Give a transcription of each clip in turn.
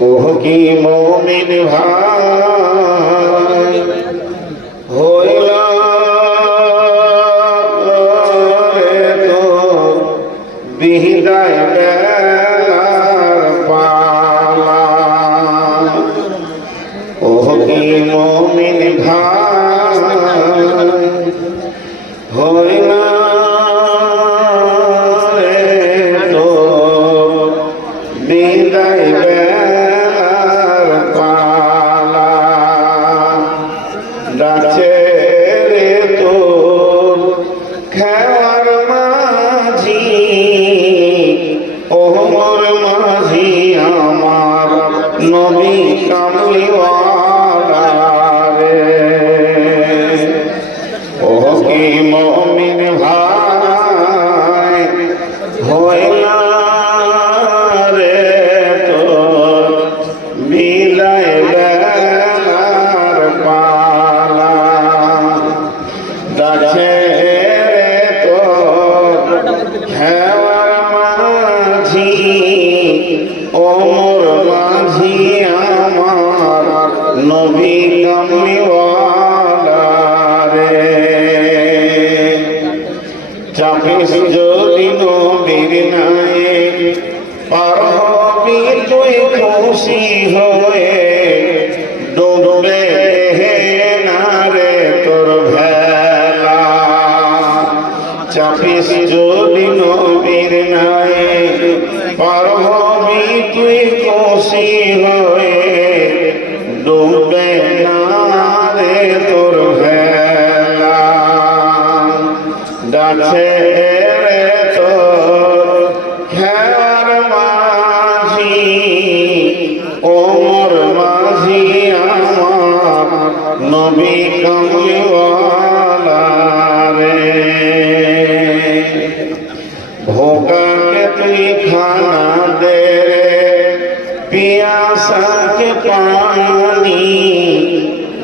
ওহ কি মমিন ভাই? হইল তো বেলার পালা। ওহ কি মমিন ভাই? have চাপিস যদি নবীর নাই পার হবি তুই খুশি হয়ে ডুবে না রে তোর ভেলা। ডাকে রে जमाना दे पिया सक पानी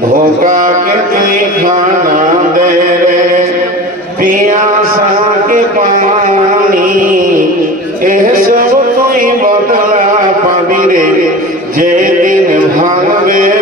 भोगा के तुई खाना दे पिया सक पानी यह सब तुई बदला पाबी रे, जे दिन भागवे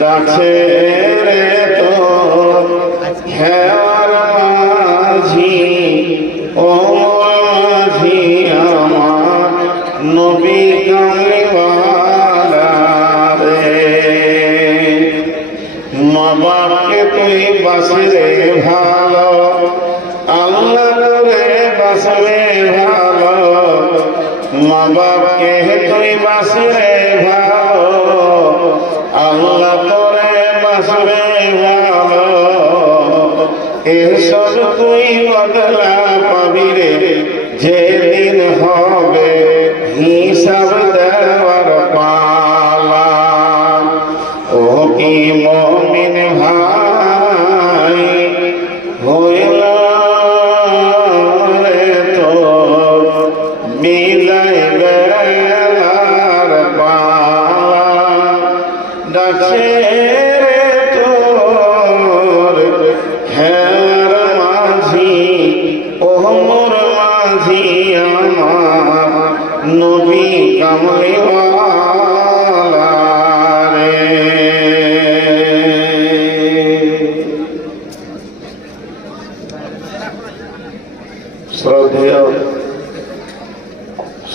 ডাকে তো হেয়ার মাঝি, ও মাঝি আমার নবী মা বাপকে তুই বাসরে ভালো, আল্লাহ রে বাসরে ভালো। মা বাপকে তুই বাসরে এসব তুই বদলা পাবি রে, যেদিন হবে হিসাব দেওয়ার পালা। ও কি মমিন ভাই, হইল রে তো বিদায় বেলার পালা। ডাকে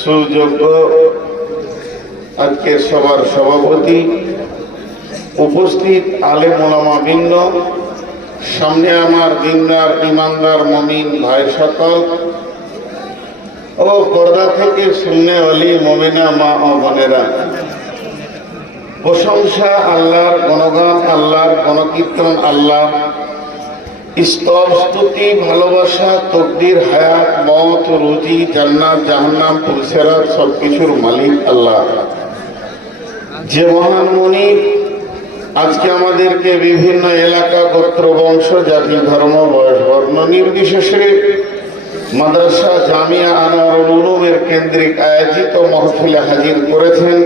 সুযোগ্য আজকে সবার সভাপতি উপস্থিত আলে মোলামা বৃন্দ সামনে আমার দিনদার ইমানদার মমিন ভাই সকল, ও পর্দা থেকে শূন্যে অলি মমিনা মা ও বোনেরা। প্রশংসা আল্লাহর, গণগান আল্লাহর, গণকীর্তন আল্লাহ স্তর স্তুতি, ভালোবাসা, তকদির, হায়াত, মত, রুজি, জান্নাত, জাহান্নাম পুলসেরাত সবকিছুর মালিক আল্লাহ। যে মহান মনির আজকে আমাদেরকে বিভিন্ন এলাকা, গোত্র, বংশ, জাতি, ধর্ম, বয়স, বর্ণ, নির্বিশেষে মাদ্রাসা, জামিয়া, আনোয়ারুল উলুমের কেন্দ্রিক আয়োজিত মহফিলে হাজির করেছেন।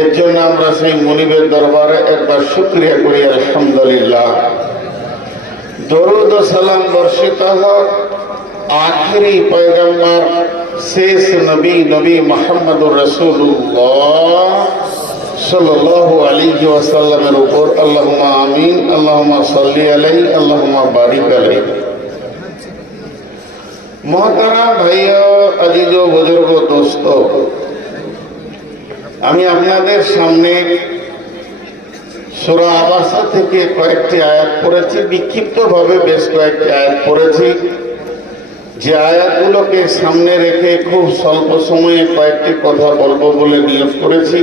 এর জন্য আমরা সেই মনিবের দরবারে একবার শুক্রিয়া করি, আলহামদুলিল্লাহ। درود و سلام برشت ہوگ آخری پیغمبر، سیس نبی نبی محمد الرسول اللہ صلی اللہ علیہ وسلم اوپر اللہم آمین، اللہم صلی علیہ، اللہم بارک علیہ۔ محترم بھائیو عزیز و بزرگ دوستو، ہمیں اپنا دیر سامنے সুরা আবাসা থেকে কয়েকটি আয়াত পড়েছি, বিক্ষিপ্তভাবে বেশ কয়েকটি আয়াত পড়েছি। যে আয়াতগুলোকে সামনে রেখে খুব স্বল্প সময়ে কয়েকটি কথা বলব বলে নিয়োগ করেছি।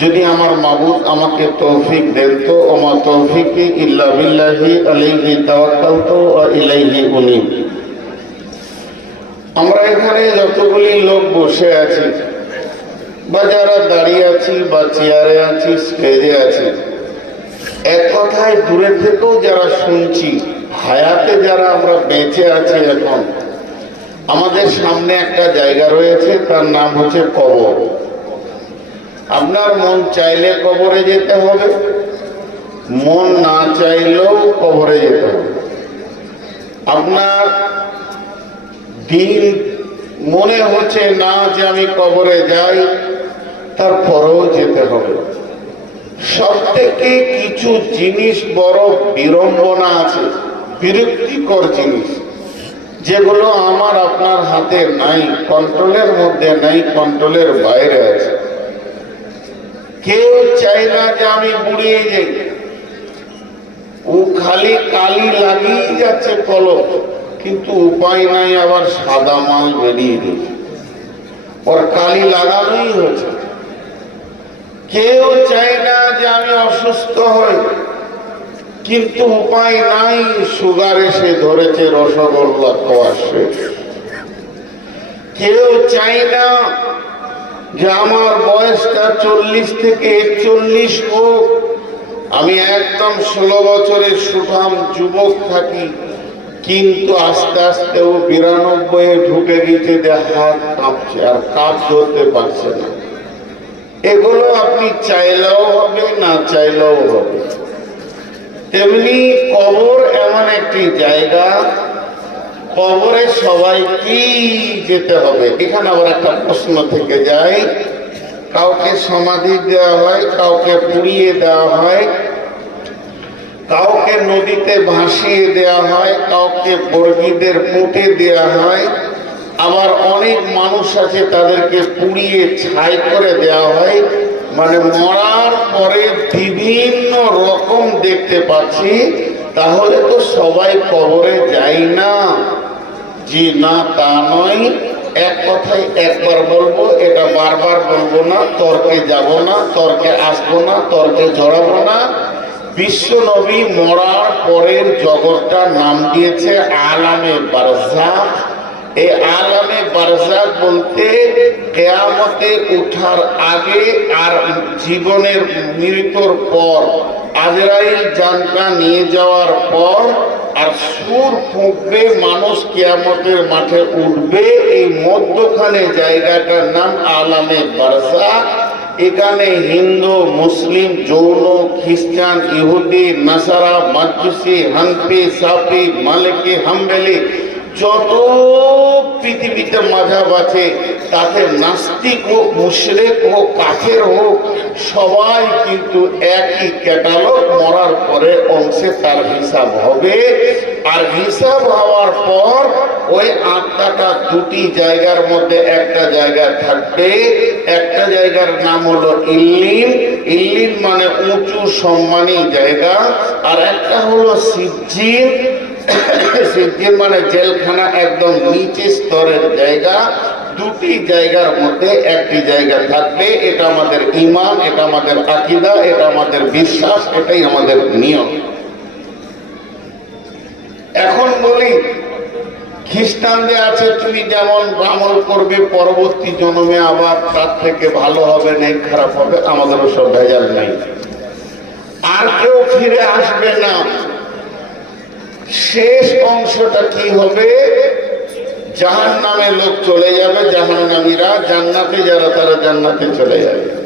যদি আমার মাবুদ আমাকে তৌফিক দেন তো, ওমা তৌফিকি ইল্লা বিল্লাহি আলাইহি তাওয়াক্কালতু ওয়া ইলাইহি উনীব। আমরা এখানে যতগুলি লোক বসে আছি, বা যারা দাঁড়িয়ে আছি, বা চেয়ারে আছি, স্টেজে আছি এক কথায় দূরে থেকেও যারা শুনছি, হায়াতে যারা আমরা বেঁচে আছি এখন, আমাদের সামনে একটা জায়গা রয়েছে, তার নাম হচ্ছে কবর। আপনার মন চাইলে কবরে যেতে হবে, মন না চাইলেও কবরে যেতে হবে। আপনার দিন মনে হচ্ছে না যে আমি কবরে যাই, তারপরেও যেতে হবে। সব থেকে কিছু জিনিস বড় বিড়ম্বনা আছে, বিরক্তিকর জিনিস। যেগুলো আমার আপনার হাতে নাই কন্ট্রোলের মধ্যে নাই কন্ট্রোলের বাইরে আছে। কেউ চাই না যে আমি বুড়িয়ে যাই। ও খালি কালি লাগিয়ে যাচ্ছে কলম, কিন্তু উপায় নাই আবার সাদা মাল বেরিয়ে দিয়েছে ওর কালি লাগানোই হচ্ছে। কেউ চায় না যে আমি অসুস্থ হই। কিন্তু উপায় নাই, সুগার এসে ধরেছে রসগোল্লা খাওয়া কেউ চায় না যে আমার বয়সটা চল্লিশ থেকে একচল্লিশ হোক। আমি একদম ষোলো বছরের সুঠাম যুবক থাকি, কিন্তু আস্তে আস্তে ও বিরানব্বই ঢুকে গেছে হাত কাঁপছে, আর কাজ ধরতে পারছে না। এগুলো আপনি চাইলেও হবে, না চাইলেও হবে। তেমনি কবর এমন একটি জায়গা, কবরে সবাইকেই যেতে হবে। এখানে আবার একটা প্রশ্ন থেকে যায়, কাউকে সমাধি দেওয়া হয়, কাউকে পুড়িয়ে দেওয়া হয়, কাউকে নদীতে ভাসিয়ে দেওয়া হয়, কাউকে বর্গীদের পুঁতে দেওয়া হয় আবার অনেক মানুষ আছে তাদেরকে পুড়িয়ে ছাই করে দেওয়া হয়। মানে মরার পরে বিভিন্ন রকম দেখতে পাচ্ছি, তাহলে তো সবাই কবরে যাই না। জি, না, তা নয়। এক কথায় একবার বলব, এটা বারবার বলব না, তর্কে যাব না, তর্কে আসব না, তর্কে জড়াবো না। বিশ্ব নবী মরার পরের জগৎটার নাম দিয়েছে আলামে বারজাক এই আলামে বারজাক বলতে কেয়ামতে উঠার আগে আর জীবনের মৃত্যুর পর, আজরাইল জানটা নিয়ে যাওয়ার পর আর সুর ফুঁকবে, মানুষ কেয়ামতের মাঠে উঠবে। এই মধ্যখানে জায়গাটার নাম আলামে বারজাক এখানে হিন্দু, মুসলিম জৌন খ্রিস্টান, ইহুদি, নাসারা মাজুসি হানফি, সাফি, মালিকি, হাম্বেলি যত পৃথিবীতে মাঝাব আছে, তাতে নাস্তিক হোক, মুশরেক হোক, কাফের হোক, সবাই কিন্তু একই ক্যাটালগ মরার পরে অংশে তার হিসাব হবে। আর হিসাব হওয়ার পর ওই আত্মাটা দুটি জায়গার মধ্যে একটা জায়গায় থাকবে। একটা জায়গার নাম হলো ইল্লিন ইল্লিন মানে উঁচু, সম্মানী জায়গা। আর একটা হলো সিজ্জিন। সিজ্জিন মানে জেলখানা একদম নিচে স্তরের জায়গা। দুটি জায়গার মধ্যে একটি জায়গা থাকবে। এটা আমাদের ইমান, এটা আমাদের আকিদা, এটা আমাদের বিশ্বাস, এটাই আমাদের নিয়ম। এখন বলি, খ্রিস্টানদের আছে, তুমি যেমন আমল করবে, পরবর্তী জন্মে আবার তার থেকে ভালো হবে নেই খারাপ হবে, আমাদেরও সব ভেজাল নেই। আর কেউ ফিরে আসবে না। শেষ অংশটা কি হবে? জাহান নামে লোক চলে যাবে জাহান নামীরা জান্নাতে যারা, তারা জান্নাতে চলে যাবে।